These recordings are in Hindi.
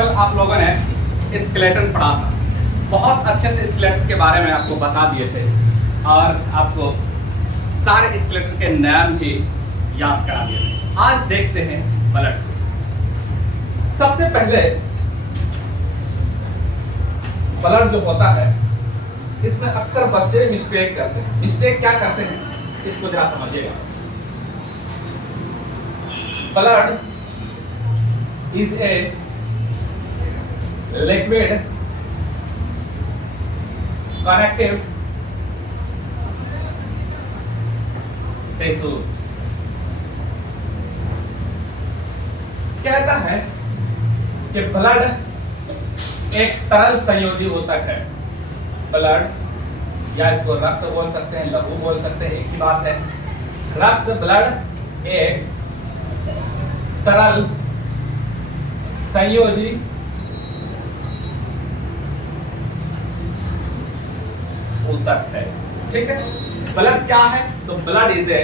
कल आप लोगों ने स्केलेटन पढ़ा था, बहुत अच्छे से स्केलेटन के बारे में आपको बता दिए थे और आपको सारे स्केलेटन के नाम भी याद करा दिए थे। आज देखते हैं ब्लड। सबसे पहले ब्लड जो होता है इसमें अक्सर बच्चे मिस्टेक करते हैं। मिस्टेक क्या करते हैं इसको जरा समझिएगा। Blood is a liquid connective tissue। कहता है कि ब्लड एक तरल संयोजी ऊतक है। ब्लड या इसको रक्त बोल सकते हैं, लहू बोल सकते हैं, एक ही बात है। रक्त ब्लड एक तरल संयोजी ऊतक है। ठीक है, ब्लड क्या है? तो blood is a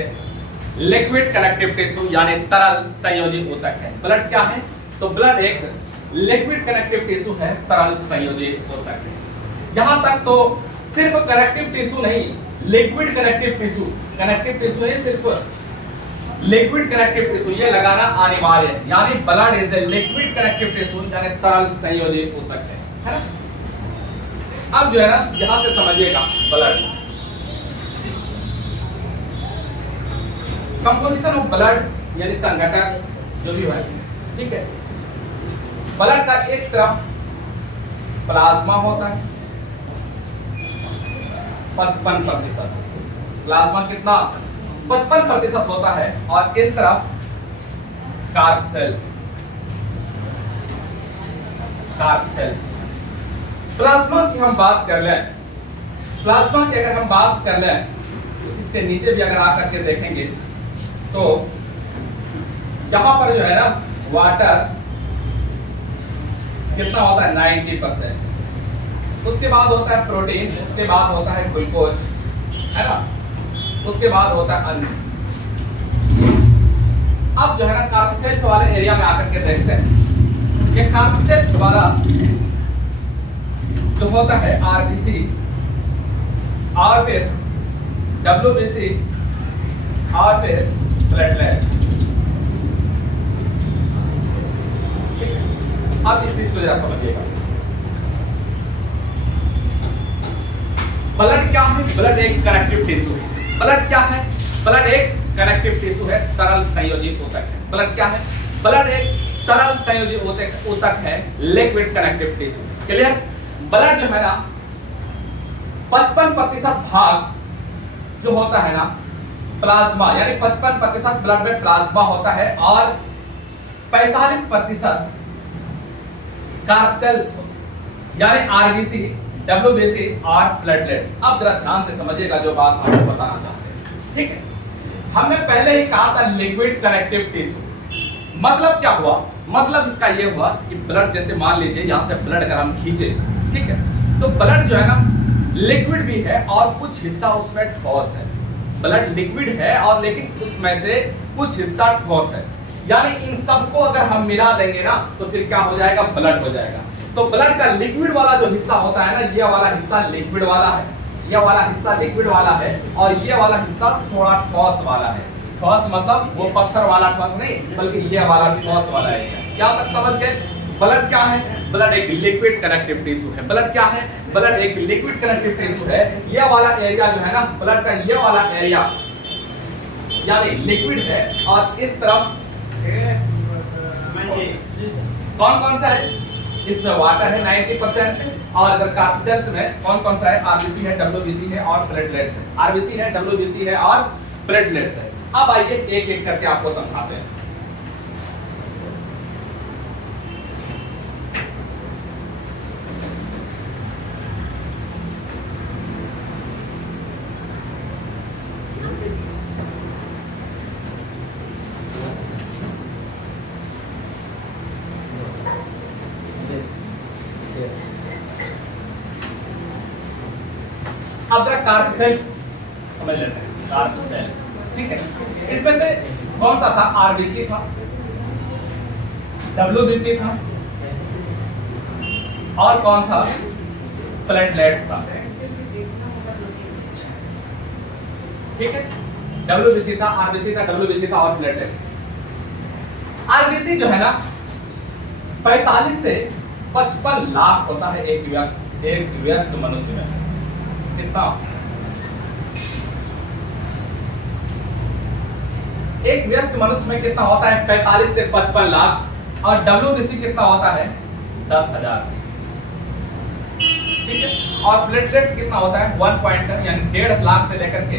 liquid connective tissue, यानी तरल संयोजी ऊतक है। ब्लड क्या है? तो ब्लड एक लिक्विड कनेक्टिव टिश्यू है, तरल संयोजी ऊतक है। यहां तक तो सिर्फ कनेक्टिव टिश्यू नहीं, liquid connective tissue, connective tissue नहीं सिर्फ लिक्विड कनेक्टिव टिश्यू, ये लगाना अनिवार्य है। यानी blood is a liquid connective tissue, यानी तरल संयोजी ऊतक है ना। अब जो है ना यहां से समझिएगा ब्लड, कंपोजिशन ऑफ ब्लड यानी संघटन जो भी है, ठीक है। ब्लड का एक तरफ प्लाज्मा होता है 55%, प्लाज्मा कितना 55% होता है, और इस तरफ corpuscles, corpuscles. Plasma की हम बात कर लें, प्लाज्मा की अगर हम बात कर लें तो इसके नीचे भी अगर आकर के देखेंगे तो यहां पर जो है ना वाटर कितना होता है 90%। उसके बाद होता है प्रोटीन, उसके बाद होता है ग्लूकोज, है ना, उसके बाद होता है अन्न। अब जो है ना कार्पोसेल्स वाले एरिया में आकर के देखते हैं। ये कार्पोसेल्स वाला जो होता है आरबीसी और फिर डब्ल्यूबीसी और फिर प्लेटलेट्स। अब इस चीज को जरा समझिएगा। ब्लड क्या है? ब्लड एक कनेक्टिव टिश्यू है। ब्लड क्या है? ब्लड एक कनेक्टिव टिश्यू है, तरल संयोजी ऊतक है। ब्लड क्या है? ब्लड एक तरल संयोजी ऊतक है, liquid connective tissue. Clear? Blood जो है ना 55% भाग जो होता है ना प्लाज्मा, यानी 55% ब्लड में प्लाज्मा होता है और 45% कार्प सेल्स यानी आरबीसी, डब्ल्यूबीसी और प्लेटलेट्स। अब जरा ध्यान से समझिएगा जो बात हम आपको बताना चाहते हैं। ठीक है, हमने पहले ही कहा था लिक्विड कनेक्टिव टिश्यू। मतलब क्या हुआ? मतलब इसका ये हुआ कि ब्लड, जैसे मान लीजिए यहां से ब्लड अगर हम खींचे, ठीक है, तो ब्लड जो है ना लिक्विड भी है और कुछ हिस्सा उसमें ठोस है। ब्लड लिक्विड है और लेकिन उसमें से कुछ हिस्सा ठोस है। यानी इन सबको अगर हम मिला देंगे ना तो फिर क्या हो जाएगा? ब्लड हो जाएगा। तो ब्लड का लिक्विड वाला जो हिस्सा होता है ना, ये वाला हिस्सा लिक्विड वाला है, ये वाला हिस्सा लिक्विड वाला है, और ये वाला हिस्सा थोड़ा ठोस वाला है। ठोस मतलब वो पत्थर वाला ठोस नहीं, बल्कि ये वाला ठोस वाला है। क्या तक समझ गए? ब्लड क्या है? ब्लड एक लिक्विड कनेक्टिव टिश्यू है। ब्लड क्या है? ब्लड एक लिक्विड कनेक्टिव टिश्यू है। ये वाला एरिया जो है ना ब्लड का, ये वाला एरिया यानी लिक्विड है, और इस तरफ कौन कौन सा है? इसमें वाटर है 90%, और अगर कार्प सेल्स में कौन कौन सा है? आरबीसी है, डब्ल्यूबीसी है और प्लेटलेट्स है। आरबीसी है, डब्ल्यूबीसी है और प्लेटलेट्स है। अब आइए एक एक करके आपको समझाते हैं। अब जरा कार्प सेल्स समझ लेते हैं। कार्प सेल्स, ठीक है, इसमें से कौन सा था? आरबीसी था, डब्ल्यूबीसी था, और कौन था? प्लेटलेट्स था। ठीक है, डब्ल्यूबीसी था, आरबीसी था, डब्ल्यूबीसी था और प्लेटलेट्स। आरबीसी जो है ना 45 से 55 लाख होता है एक वयस्क मनुष्य में। कितना? एक वयस्क मनुष्य में कितना होता है? 45 से 55 लाख। और डब्ल्यूबीसी कितना होता है? 10,000। ठीक है, और प्लेटलेट्स कितना होता है? 1 पॉइंट यानी 1.5 लाख से लेकर के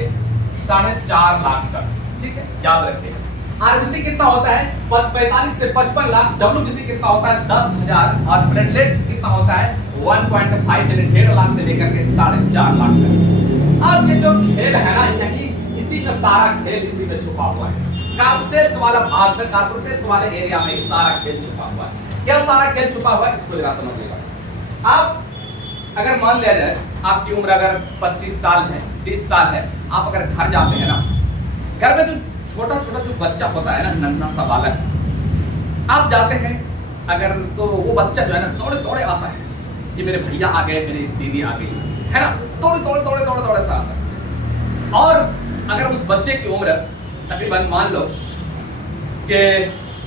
4.5 लाख तक। ठीक है, याद रखिएगा। आरबीसी कितना होता है? 45 से 55 लाख। डब्ल्यूबीसी कितना होता है? 10,000। और प्लेटलेट्स कितना होता है? 1.5 यानी 1.5 लाख से लेकर के 4.5 लाख तक। अब ये जो खेल है ना, यही इसी में सारा खेल इसी में छुपा हुआ है। कार्बोसेल्स वाला भाग में, कार्बोसेल्स वाले एरिया में सारा खेल छुपा हुआ है। क्या सारा खेल छुपा हुआ है? इसको जरा समझिएगा। आप अगर मान लिया जाए आपकी उम्र अगर 25 साल है, 30 साल है, आप अगर घर जाते हैं ना, घर में जो छोटा छोटा जो बच्चा होता है ना, नन्हा सा बालक, आप जाते हैं अगर, तो वो बच्चा जो है ना दौड़े दौड़े आता है कि मेरे भैया आ गए, मेरी दीदी आ गई, है ना, दौड़े दौड़े दौड़े दौड़े दौड़े सा आता है। और अगर उस बच्चे की उम्र तकरीबन मान लो कि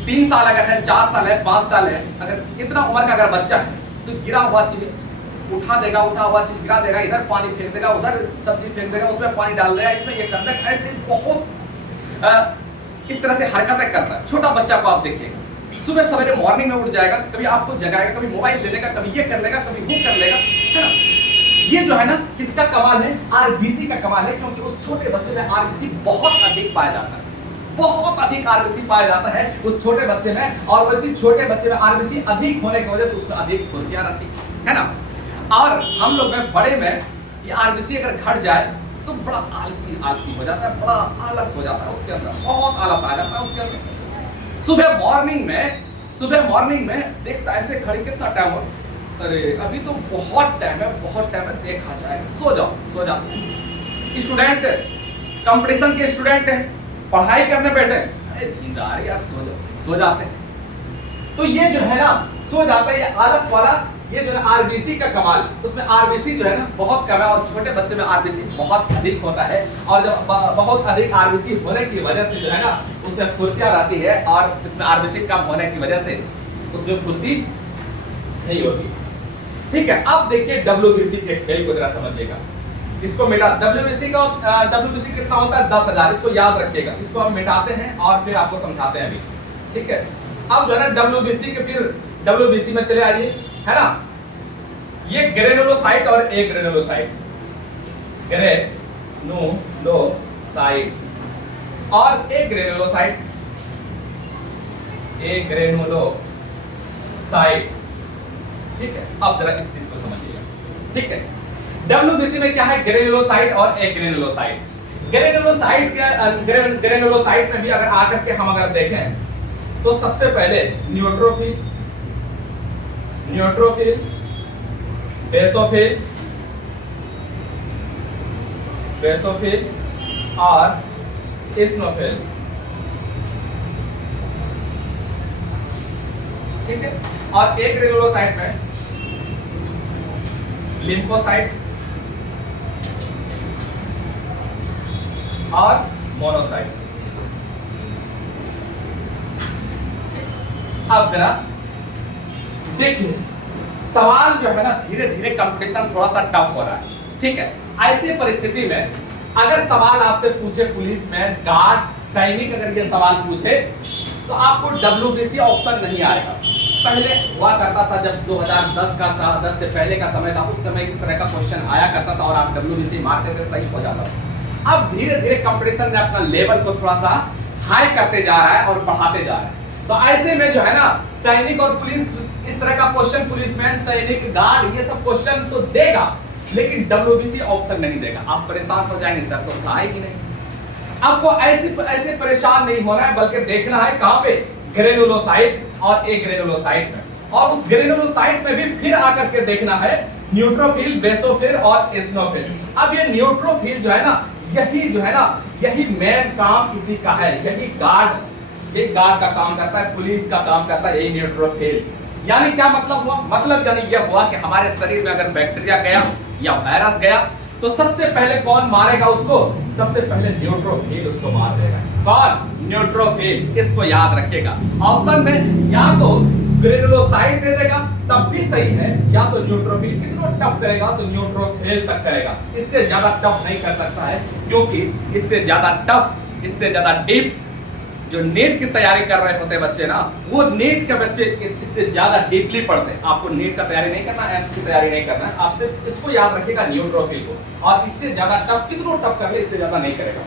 3 साल अगर है, 4 साल है, 5 साल है, अगर इतना उम्र का अगर बच्चा है तो गिरा हुआ चीज उठा देगा, उठा हुआ चीज गिरा देगा, इधर पानी फेंक देगा, उधर सब्जी फेंक देगा, उसमें पानी डाल देगा, इसमें ये कर देगा, ऐसे बहुत इस तरह से हरकतें करता है। छोटा बच्चा को आप देखिएगा, सुबह सवेरे मॉर्निंग में उठ जाएगा, कभी आपको जगाएगा, कभी मोबाइल ले लेगा, कभी ये कर लेगा, कभी वो कर लेगा, है ना। ये जो है ना किसका कमाल है? आरबीसी का कमाल है, क्योंकि उस छोटे बच्चे में आरबीसी बहुत अधिक पाया जाता है, बहुत अधिक आरबीसी पाया जाता है उस छोटे बच्चे में। और वैसे छोटे बच्चे में आरबीसी अधिक होने की वजह से उसमें अधिक फुर्तियां रहती है ना। और हम लोग में बड़े में ये आरबीसी अगर घट जाए तो बड़ा आलसी आलसी हो जाता है, बड़ा आलस हो जाता है उसके अंदर, बहुत आलस आ जाता है उसके अंदर। सुबह मॉर्निंग में देखता है ऐसे खड़ी, कितना टाइम हो, अरे अभी तो बहुत टाइम है, देखा जाएगा, सो जाओ। स्टूडेंट, कंपटीशन के स्टूडेंट है, पढ़ाई करने बैठे, अरे जिंदार यार, सो जाते हैं। तो ये जो है ना सो जाता है, ये आलस वाला, ये जो है आरबीसी का कमाल। उसमें आरबीसी जो है ना बहुत कम है, और छोटे बच्चे में आरबीसी बहुत अधिक होता है। और जब बहुत अधिक आरबीसी होने की वजह से जो है ना उसमें फुर्तियां रहती है, और इसमें आरबीसी कम होने की वजह से उसमें फुर्ती नहीं होती। ठीक है, अब देखिए डब्ल्यूबीसी के खेल को जरा समझिएगा। इसको मिटा, डब्ल्यूबीसी कितना होता है? 10,000। इसको याद रखिएगा, इसको हम मिटाते हैं और फिर आपको समझाते हैं अभी। ठीक है, अब जो है ना डब्ल्यूबीसी के, फिर डब्ल्यूबीसी में चले आइए, है ना। ये ग्रेनुलोसाइट और एग्रेनुलोसाइट, ग्रेनुलोसाइट और एग्रेनुलोसाइट, ठीक है। अब जरा इस चीज को समझिएगा। ठीक है, डब्ल्यूबीसी में क्या है? ग्रेनुलोसाइट और एग्रेनुलोसाइट। ग्रेनुलोसाइट में भी अगर आकर के हम अगर देखें तो सबसे पहले न्यूट्रोफिल, बेसोफिल और इस्नोफिल। ठीक है, और एक ग्रेनुलोसाइट में लिम्फोसाइट और मोनोसाइट। अब जरा देखिए, सवाल जो है ना धीरे धीरे कंपटीशन थोड़ा सा टफ हो रहा है। ठीक है, ऐसी परिस्थिति में अगर सवाल आपसे पूछे पुलिस में, गार्ड, सैनिक, अगर ये सवाल पूछे तो आपको डब्ल्यूबीसी ऑप्शन नहीं आएगा। पहले हुआ करता था, जब 2010 का था, 10 से पहले का समय था, उस समय इस तरह का क्वेश्चन आया करता था और आप डब्ल्यूबीसी मारते थे, सही हो जाता था। अब धीरे धीरे कंपटीशन ने अपना लेवल को थोड़ा सा हाई करते जा रहा है और बढ़ाते जा रहा है। तो ऐसे में जो है ना सैनिक और पुलिस, इस तरह का क्वेश्चन पुलिसमैन, सैनिक, गार्ड, ये सब क्वेश्चन तो देगा, लेकिन डब्ल्यूबीसी ऑप्शन नहीं देगा। आप परेशान हो जाएंगे, सर तो आएगी नहीं। आपको ऐसे परेशान नहीं होना है, बल्कि देखना है कहां पे? ग्रेनुलोसाइट और एग्रेनुलोसाइट में। और उस ग्रेनुलोसाइट में भी फिर आकर के देखना है न्यूट्रोफिल, बेसोफिल और एसिनोफिल। अब ये न्यूट्रोफिल जो है ना, यही मेन काम इसी का है। यही गार्ड, एक गार्ड का काम करता है, पुलिस का काम करता है, यही न्यूट्रोफिल। यानी क्या मतलब हुआ? मतलब यानी यह हुआ कि हमारे शरीर में अगर बैक्टीरिया गया या वायरस गया तो सबसे पहले कौन मारेगा उसको? सबसे पहले न्यूट्रोफिल उसको मार देगा। कौन? न्यूट्रोफिल। इसको याद रखिएगा। ऑप्शन में या तो ग्रेनुलोसाइट दे देगा तब भी सही है, या तो न्यूट्रोफिल। कितना टफ करेगा? तो न्यूट्रोफिल तक करेगा, इससे ज्यादा टफ नहीं कर सकता है, क्योंकि इससे ज्यादा टफ, इससे ज्यादा डीप जो नीट की तैयारी कर रहे होते हैं बच्चे ना, वो नीट के बच्चे इससे ज्यादा डीपली पढ़ते हैं। आपको नीट का तैयारी नहीं करना, एम्स की तैयारी नहीं करना, आपसे इसको याद रखिएगा न्यूट्रोफिल को, और इससे ज्यादा टफ कितना टफ कर ले, इससे ज्यादा नहीं करेगा।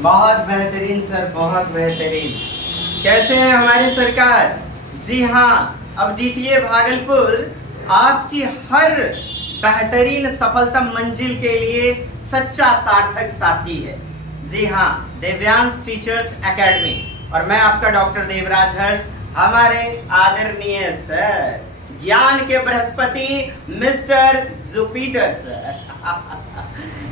बहुत बेहतरीन सर, बहुत बेहतरीन। कैसे है हमारी सरकार? जी हाँ, अब डीटीए भागलपुर आपकी हर बेहतरीन सफलतम मंजिल के लिए सच्चा सार्थक साथी है। जी हाँ, दिव्यांश टीचर्स एकेडमी, और मैं आपका डॉक्टर देवराज हर्ष, हमारे आदरणीय सर, ज्ञान के बृहस्पति मिस्टर जुपिटर सर।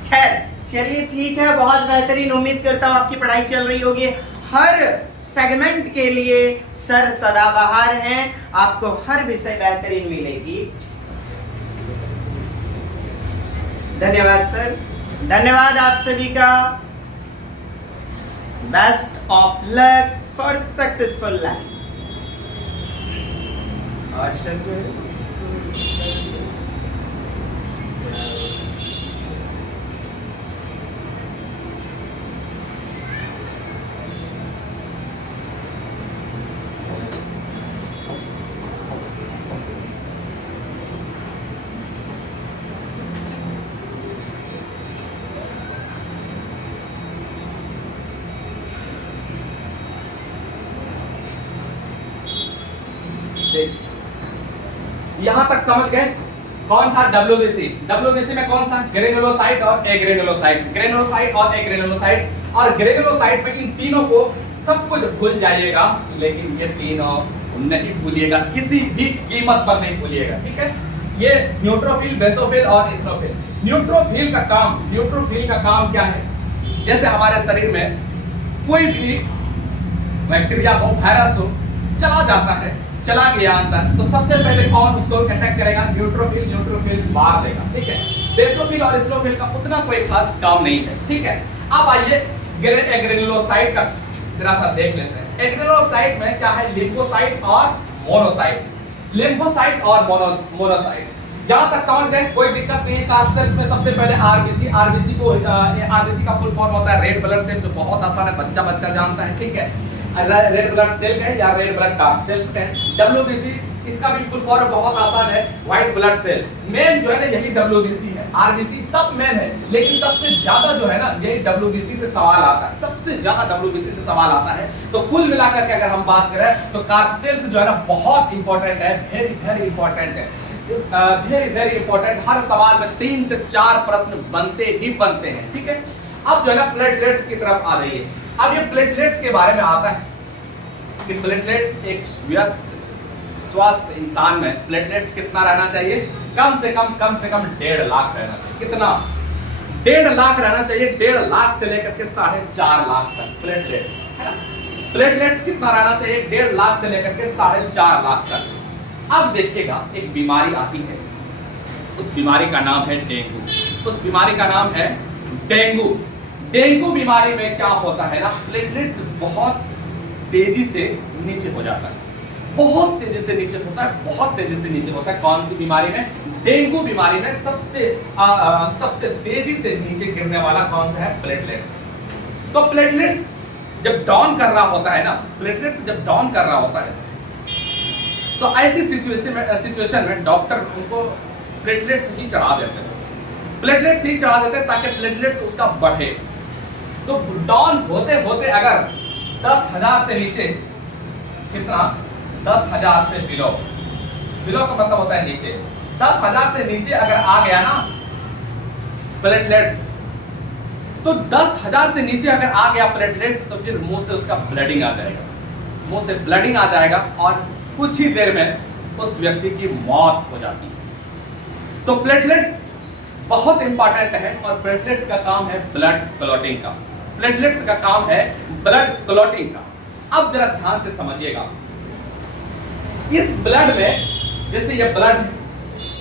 खैर चलिए ठीक है, बहुत बेहतरीन। उम्मीद करता हूँ आपकी पढ़ाई चल रही होगी। हर सेगमेंट के लिए सर सदाबहार हैं, आपको हर विषय बेहतरीन मिलेगी। धन्यवाद सर, धन्यवाद आप सभी का। Best of luck for successful life. यहां तक समझ गए? कौन सा? डब्ल्यूबीसी। डब्ल्यूबीसी में कौन सा? ग्रेनुलोसाइट और एग्रेनुलोसाइट। ग्रेनुलोसाइट और एग्रेनुलोसाइट, और ग्रेनुलोसाइट में इन तीनों को सब कुछ भूल जाइएगा, लेकिन ये तीनों नहीं भूलिएगा, किसी भी कीमत पर नहीं भूलिएगा, ठीक है? ये न्यूट्रोफिल, बेसोफिल और इस्नोफिल। न्यूट्रोफिल का काम क्या है? जैसे हमारे शरीर में कोई भी बैक्टीरिया हो, वायरस हो, चला जाता है, चला गया अंदर, तो सबसे पहले कौन उसको अटैक करेगा? न्यूट्रोफिल मार देगा, ठीक है? बेसोफिल और इस्नोफिल का उतना कोई खास काम नहीं है, ठीक है? अब आइए एग्रेनुलोसाइट का जरा सा देख लेते हैं। एग्रेनुलोसाइट में क्या है? लिम्फोसाइट और मोनोसाइट। लिम्फोसाइट और मोनोसाइट, जहां तक समझ गए कोई दिक्कत नहीं है। कार्ब सेल्स में सबसे पहले आरबीसी। आरबीसी का फुल फॉर्म होता है रेड ब्लड सेल, जो बहुत आसान है, बच्चा जानता है, ठीक है? रेड ब्लड सेल कहें या रेड ब्लड कार्ब सेल्स कहें। डब्ल्यूबीसी, इसका भी फुल फॉर्म बहुत आसान है, व्हाइट ब्लड सेल। मेन जो है ना यही डब्ल्यूबीसी है। आरबीसी सब मेन है, लेकिन सबसे ज्यादा जो है ना यही डब्ल्यूबीसी से सवाल आता है, सबसे ज्यादा डब्ल्यूबीसी से सवाल आता है। तो कुल मिलाकर के अगर हम बात करें तो कार्ब सेल्स जो है ना बहुत इंपॉर्टेंट है, वेरी इंपॉर्टेंट है, वेरी इंपॉर्टेंट। हर सवाल में 3 से 4 प्रश्न बनते ही बनते हैं, ठीक है? अब जो है ना प्लेटलेट्स की तरफ आ रही है। अब ये प्लेटलेट्स के बारे में आता है कि प्लेटलेट्स एक स्वस्थ इंसान में प्लेटलेट्स कितना रहना चाहिए? कम से कम 1.5 लाख रहना चाहिए। कितना? 1.5 लाख रहना चाहिए। 1.5 लाख से लेकर के 4.5 लाख तक प्लेटलेट्स, है ना? प्लेटलेट्स कितना रहना चाहिए? 1.5 लाख से लेकर के 4.5 लाख तक। अब देखिएगा एक बीमारी आती है, उस बीमारी का नाम है डेंगू। उस बीमारी का नाम है डेंगू। डेंगू बीमारी में क्या होता है ना, प्लेटलेट्स बहुत तेजी से नीचे हो जाता है, बहुत तेजी से नीचे होता है, बहुत तेजी से नीचे होता है। कौन सी बीमारी में? डेंगू बीमारी में सबसे तेजी से नीचे गिरने वाला कौन सा है? प्लेटलेट्स। तो प्लेटलेट्स जब डाउन कर रहा होता है ना, प्लेटलेट्स जब डाउन कर रहा होता है तो ऐसी सिचुएशन में डॉक्टर उनको प्लेटलेट्स ही चढ़ा देते हैं, प्लेटलेट्स ही चढ़ा देते हैं ताकि प्लेटलेट्स उसका बढ़े। तो डाउन होते होते अगर 10,000 से नीचे, कितना? 10,000 से बिलो का मतलब होता है नीचे। 10,000 से नीचे अगर आ गया ना प्लेटलेट्स, तो 10,000 से नीचे अगर आ गया प्लेटलेट्स, तो फिर मुंह से उसका ब्लडिंग आ जाएगा, मुंह से ब्लडिंग आ जाएगा और कुछ ही देर में उस व्यक्ति की मौत हो जाती है। तो प्लेटलेट्स बहुत इंपॉर्टेंट है, और प्लेटलेट्स का काम है ब्लड क्लॉटिंग का। प्लेटलेट्स का काम है ब्लड क्लॉटिंग का। अब जरा ध्यान से समझिएगा, इस ब्लड में जैसे ये ब्लड है,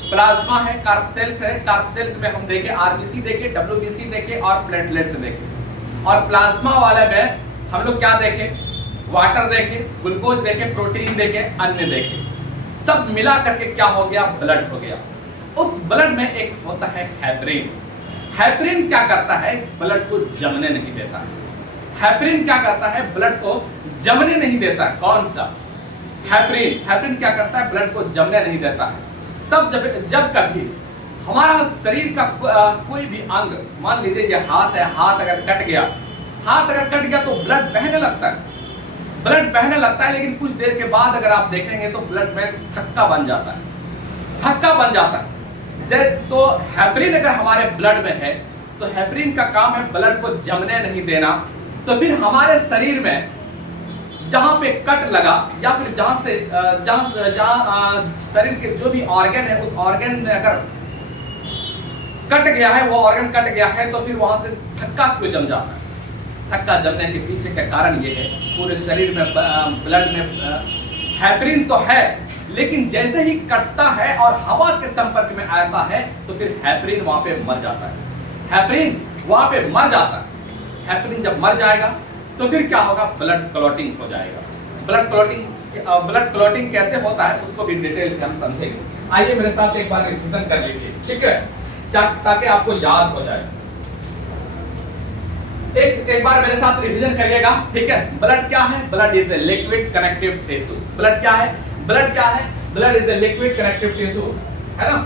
प्लाज्मा है, कार्प सेल्स है, कार्प सेल्स में हम देखें आरबीसी देखें, डब्ल्यूबीसी देखें और प्लेटलेट्स देखें। और प्लाज्मा वाले में हम लोग क्या देखें, वाटर देखें, ग्लूकोज देखें, प्रोटीन देखें, अन्य देखें। सब मिला करके क्या हो गया, ब्लड हो गया। उस ब्लड में एक होता है हेपरिन। हेपरिन क्या करता है, ब्लड को जमने नहीं देता है। हेपरिन क्या करता है, ब्लड को जमने नहीं देता है। कौन सा हेपरिन? हेपरिन क्या करता है, ब्लड को जमने नहीं देता है। तब जब कभी हमारा शरीर का कोई भी अंग, मान लीजिए ये हाथ है, हाथ अगर कट गया तो ब्लड बहने लगता है, लेकिन कुछ देर के बाद अगर आप देखेंगे तो ब्लड में थक्का बन जाता है। तो हेपरिन अगर हमारे ब्लड में है तो हेपरिन का काम है ब्लड को जमने नहीं देना। तो फिर हमारे शरीर में जहां पे कट लगा या फिर जहां शरीर के जो भी ऑर्गन है उस ऑर्गन में अगर कट गया है, वो ऑर्गन कट गया है, तो फिर वहां से थक्का क्यों जम जाता है? थक्का जमने के पीछे का कारण ये है, पूरे शरीर में ब्लड में हेपरिन तो है, लेकिन जैसे ही कटता है और हवा के संपर्क में आता है तो फिर हेपरिन वहां पे मर जाता है। हेपरिन जब मर जाएगा तो फिर क्या होगा, ब्लड क्लॉटिंग हो जाएगा। ब्लड क्लॉटिंग कैसे होता है उसको भी डिटेल से हम समझेंगे। आइए मेरे साथ एक बार रिवीजन कर लीजिए, ठीक है, ताकि आपको याद हो जाए। एक बार मेरे साथ रिवीजन करिएगा, ठीक है। ब्लड क्या है? Blood is a liquid connective tissue. Blood क्या है? Blood is a liquid connective tissue, है ना।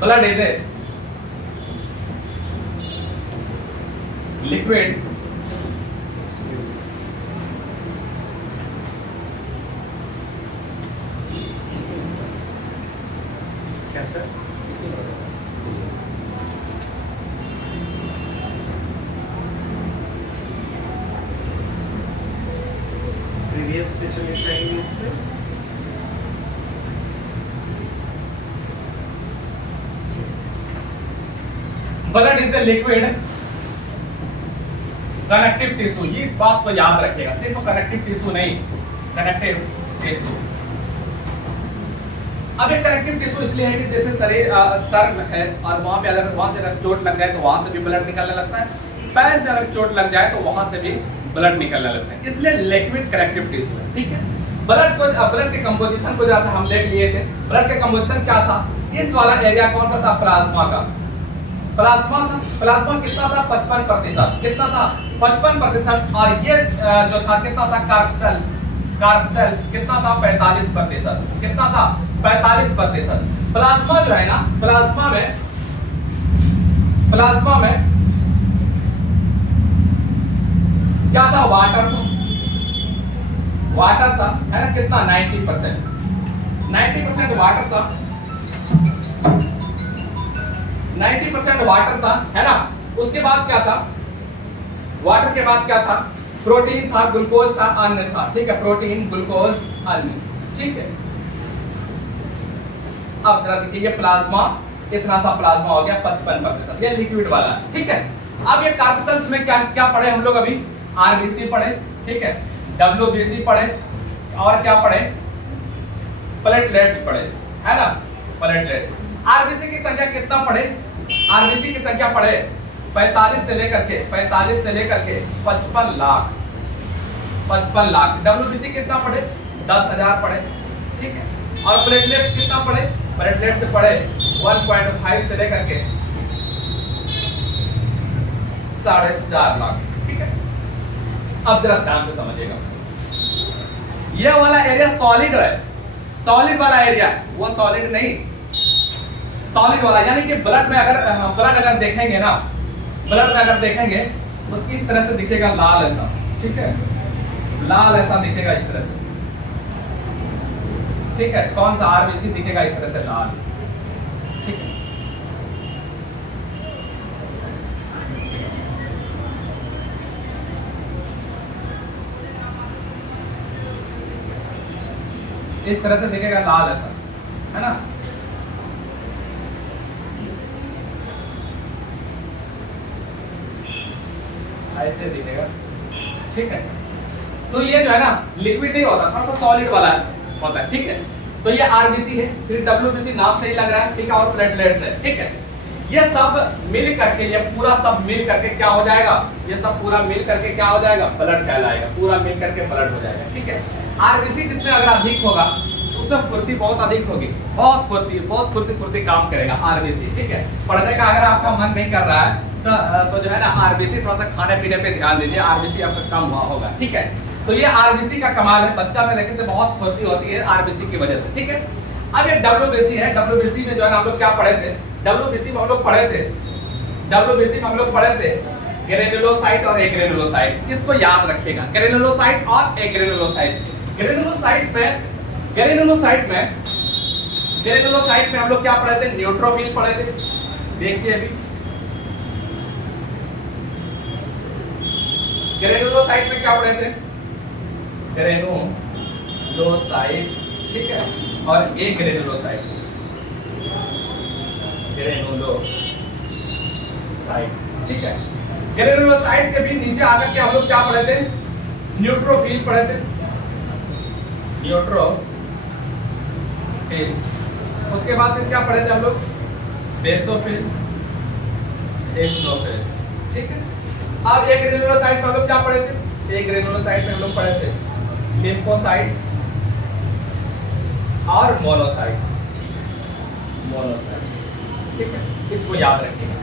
ब्लड इज ए लिक्विड कैसे? प्रीवियस पे चले जाएंगे इससे। Blood is a liquid connective tissue, इस बात को याद रखिएगा, सिर्फ कनेक्टिव टिश्यू नहीं, कनेक्टिव टिश्यू। अब एक कनेक्टिव टिश्यू इसलिए है कि जैसे सर में है और वहां से अगर चोट लग जाए तो वहां से भी ब्लड निकलने लगता है, पैर में अगर चोट लग जाए तो वहां से भी ब्लड निकलने लगता है, इसलिए लिक्विड कनेक्टिव टिश्यू है, ठीक है। ब्लड के कंपोजिशन को जैसे हम देख लिए थे, ब्लड के कंपोजिशन क्या था, इस वाला एरिया कौन सा था, प्लाज्मा था। प्लाज्मा कितना था, 55%। कितना था, 55%। और ये जो था कितना था, कार्प सेल्स कितना था, 45%। कितना था, 45%। प्लाज्मा जो है ना, प्लाज्मा में क्या था, वाटर था, है ना। कितना, 90% वाटर था, 90% वाटर था, है ना। उसके बाद क्या था, वाटर के बाद क्या था, प्रोटीन था, ग्लूकोज था, अन्न था, ठीक है। प्रोटीन, ग्लूकोज, अन्न, ठीक है। अब जरा देखिए, ये प्लाज्मा, इतना सा प्लाज्मा हो गया, 55%, ये लिक्विड वाला है, ठीक है। अब ये कार्प सेल्स में क्या पढ़े हम लोग अभी, आरबीसी पढ़े, ठीक है, डब्ल्यूबीसी पढ़े, और क्या पढ़े, प्लेटलेट्स पढ़े, है ना, प्लेटलेट्स। आरबीसी की संख्या कितना पढ़े, आरबीसी की संख्या पढ़े 45 से लेकर के 55 लाख। डब्ल्यूबीसी कितना पढ़े, 10,000 पढ़े, ठीक है। और प्लेटलेट्स कितना पढ़े, प्लेटलेट्स पढ़े 1.5 से लेकर के 4.5 लाख, ठीक है। अब जरा ध्यान से समझिएगा, ये वाला एरिया सॉलिड है, सॉलिड वाला एरिया, वो सॉलिड नहीं, सॉलिड वाला, यानी कि ब्लड में अगर देखेंगे ना, ब्लड में अगर देखेंगे तो इस तरह से दिखेगा, लाल ऐसा, ठीक है, लाल ऐसा दिखेगा इस तरह से, ठीक है। कौन सा, आरबीसी दिखेगा इस तरह से लाल, ठीक है। इस तरह से दिखेगा लाल ऐसा, है ना। ऐसे दिखेगा, ठीक है। तो ये जो है ना लिक्विड नहीं होता, थोड़ा सा सॉलिड वाला होता है, ठीक है। तो ये आरबीसी है, फिर डब्ल्यूबीसी नाम से ही लग रहा है, ठीक है, और प्लेटलेट्स है, ठीक है। ये सब मिल करके, ये पूरा सब मिल करके क्या हो जाएगा, ये सब पूरा मिल करके क्या हो जाएगा, ब्लड कहलाएगा, पूरा मिल करके ब्लड हो जाएगा, ठीक है। आरबीसी जिसमें अगर अधिक होगा उसमें फुर्ती बहुत अधिक होगी, बहुत फुर्ती काम करेगा आरबीसी, ठीक है। पढ़ने का अगर आपका मन नहीं कर रहा है तो जो है ना आरबीसी थोड़ा सा खाने पीने पे ध्यान दीजिए, आरबीसी आपका कम हुआ होगा, ठीक है। तो ये आरबीसी का कमाल है, बच्चा में देखें तो बहुत फुर्ती होती है आरबीसी की वजह से, ठीक है। अब ये डब्ल्यूबीसी है, डब्ल्यूबीसी में जो है ना हम लोग क्या पढ़े थे, डब्ल्यूबीसी में हम लोग पढ़े थे ग्रेनुलोसाइट और एग्रेनुलोसाइट। किसको याद रखिएगा, ग्रेनुलोसाइट और एग्रेनुलोसाइट। ग्रेनुलोसाइट में हम लोग क्या पढ़े थे, न्यूट्रोफिल पढ़े थे, देखिए अभी ग्रेनुलोसाइट में क्या पढ़े थे, ग्रेनुलोसाइट, ठीक है, और एक ग्रेनुलोसाइट, ठीक है। ग्रेनुलोसाइट के भी नीचे आकर के हम लोग क्या पढ़े थे, न्यूट्रोफिल पढ़े थे, न्यूट्रोफिल। उसके बाद फिर क्या पढ़े थे हम लोग, बेसोफिल, एसनोफिल, ठीक है। अब एक ग्रेनुलोसाइट में हम लोग क्या पढ़े थे, एक ग्रेनुलोसाइट में हम लोग पढ़े थे लिम्फोसाइट और मोनोसाइट, ठीक है, इसको याद रखिएगा।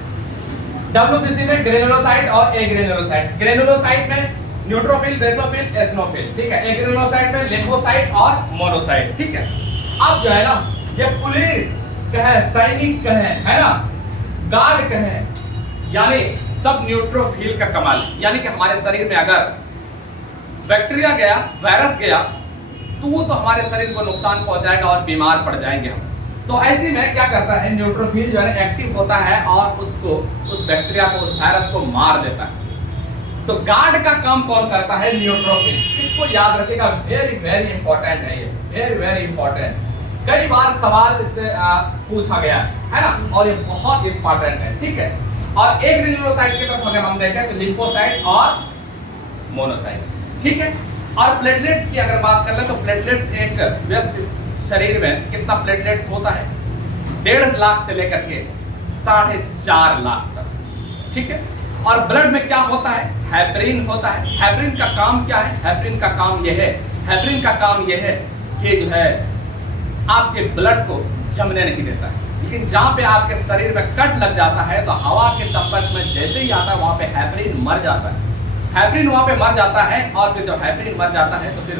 डब्ल्यूबीसी में ग्रेनुलोसाइट और एग्रेनुलोसाइट, ग्रेनुलोसाइट में न्यूट्रोफिल, बेसोफिल, एसनोफिल, ठीक है, एग्रेनुलोसाइट में लिम्फोसाइट और मोनोसाइट, ठीक है। अब जो है ना ये पुलिस कहे, सैनिक कहे, है ना, गार्ड कहे, यानी सब न्यूट्रोफिल का कमाल, यानी कि हमारे शरीर में अगर बैक्टीरिया गया, वायरस गया तो वो तो हमारे शरीर को नुकसान पहुंचाएगा और बीमार पड़ जाएंगे हम। तो ऐसे में क्या करता है, न्यूट्रोफिल जो है एक्टिव होता है और उसको, उस बैक्टीरिया को, उस वायरस को मार देता है। तो गार्ड का काम कौन करता है, न्यूट्रोफिल। इसको याद रखिएगा, वेरी इंपॉर्टेंट है ये, वेरी इंपॉर्टेंट। कई बार सवाल इससे पूछा गया है ना, और ये बहुत इंपॉर्टेंट है, ठीक है। और एक ग्रेनुलोसाइट की तरफ अगर हम देखें तो लिम्फोसाइट और मोनोसाइट, ठीक है। और प्लेटलेट्स की अगर बात कर ले तो प्लेटलेट्स एक व्यस्क शरीर में कितना प्लेटलेट्स होता है, 1.5 लाख से लेकर के 4.5 लाख तक, ठीक है। और ब्लड में क्या होता है, हेपरिन होता है। हेपरिन का काम क्या है, हेपरिन का काम यह है, हेपरिन का काम यह है कि जो है आपके ब्लड को जमने नहीं देता है। लेकिन जहाँ पे आपके शरीर में कट लग जाता है तो हवा के संपर्क में जैसे ही आता है वहाँ पे हेपरिन मर जाता है, हेपरिन वहाँ पे मर जाता है। और फिर जब हेपरिन मर जाता है तो फिर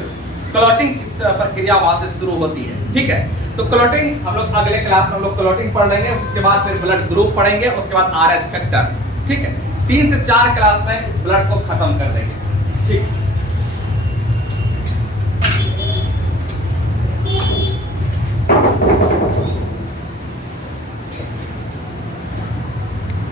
क्लॉटिंग की प्रक्रिया वहाँ से शुरू होती है, ठीक है। तो क्लॉटिंग हम लोग अगले क्लास में हम लोग क्लॉटिंग पढ़ लेंगे, उसके बाद फिर ब्लड ग्रुप पढ़ेंगे, उसके बाद RH फैक्टर, ठीक है। 3 से 4 क्लास में इस ब्लड को खत्म कर देंगे, ठीक है।